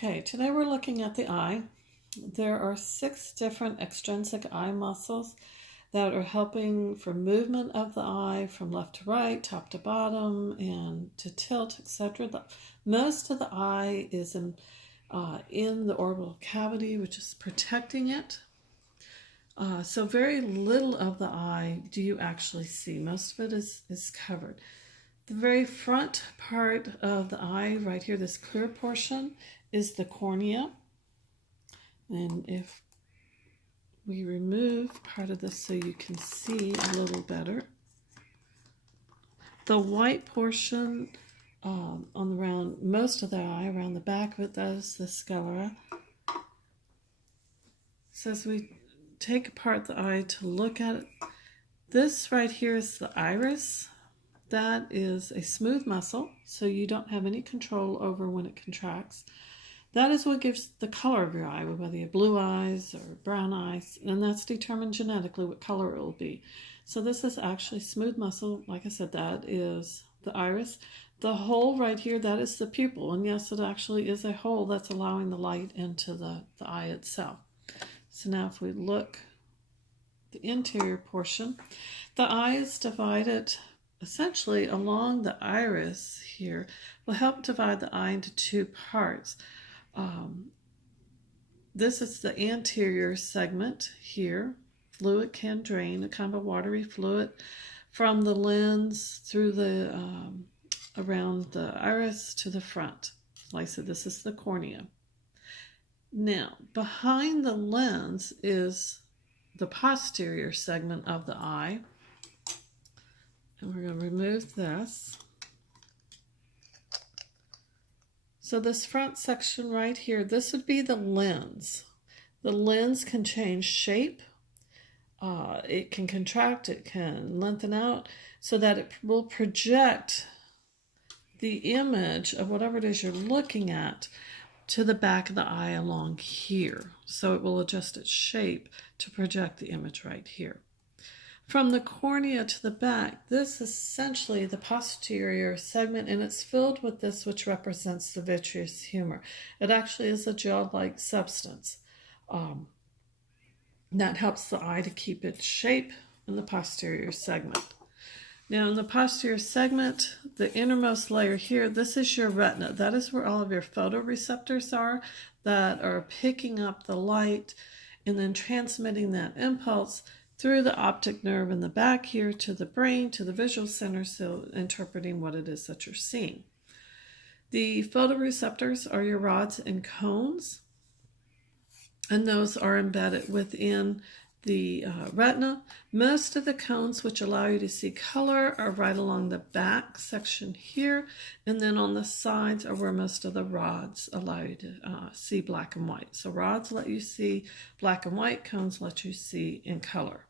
Okay, today we're looking at the eye. There are 6 different extrinsic eye muscles that are helping for movement of the eye from left to right, top to bottom, and to tilt, etc. Most of the eye is in the orbital cavity, which is protecting it. So very little of the eye do you actually see. Most of it is covered. The very front part of the eye, right here, this clear portion, is the cornea. And if we remove part of this so you can see a little better, the white portion around most of the eye, around the back of it, that is the sclera. So as we take apart the eye to look at it, this right here is the iris. That is a smooth muscle, so you don't have any control over when it contracts. That is what gives the color of your eye, whether you have blue eyes or brown eyes, and that's determined genetically what color it will be. So this is actually smooth muscle. Like I said, that is the iris. The hole right here, that is the pupil, and yes, it actually is a hole that's allowing the light into the eye itself. So now if we look the interior portion, the eye is divided essentially along the iris here. Will help divide the eye into 2 parts. This is the anterior segment here. Fluid can drain, a kind of a watery fluid, from the lens through the around the iris to the front. Like I said, this is the cornea. Now, behind the lens is the posterior segment of the eye. And we're going to remove this. So this front section right here, this would be the lens. The lens can change shape. It can contract, it can lengthen out, so that it will project the image of whatever it is you're looking at to the back of the eye along here. So it will adjust its shape to project the image right here. From the cornea to the back, this is essentially the posterior segment, and it's filled with this, which represents the vitreous humor. It actually is a gel-like substance that helps the eye to keep its shape in the posterior segment. Now, in the posterior segment, the innermost layer here, this is your retina. That is where all of your photoreceptors are that are picking up the light and then transmitting that impulse through the optic nerve in the back here to the brain, to the visual center, so interpreting what it is that you're seeing. The photoreceptors are your rods and cones, and those are embedded within the retina. Most of the cones which allow you to see color are right along the back section here, and then on the sides are where most of the rods allow you to see black and white. So rods let you see black and white, cones let you see in color.